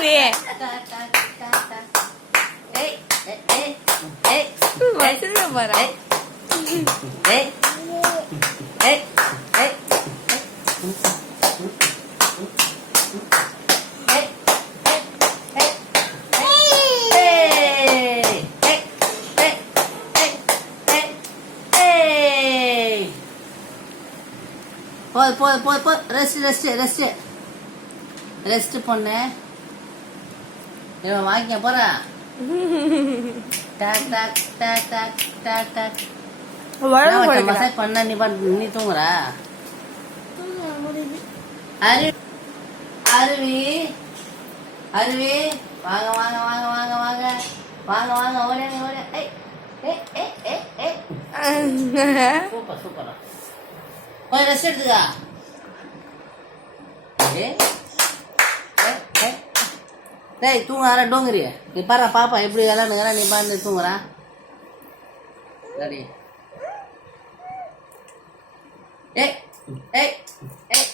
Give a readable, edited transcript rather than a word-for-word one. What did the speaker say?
நீ வசதியா பாரு போ ரெஸ்ட் பண்ணு இவன் வாங்கிக்க போறா டாக் டாக் டாக் டாக் டாக் டாக் மசாஜ் பண்ண நீ தூங்குறா அருவி அருவி வாங்க வாங்க வாங்க வாங்க வாங்க வாங்க வாங்க ஓட ஓட சூப்பர் சூப்பரா போய் ரெஸ்ட் எடுத்துக்கா டேய் தூங்குறா டோங்குறி நீ பாரு பாப்பா எப்படி விளாண்டுங்கிறா நீ பாரு தூங்குறா ஏய் ஏய் ஏய்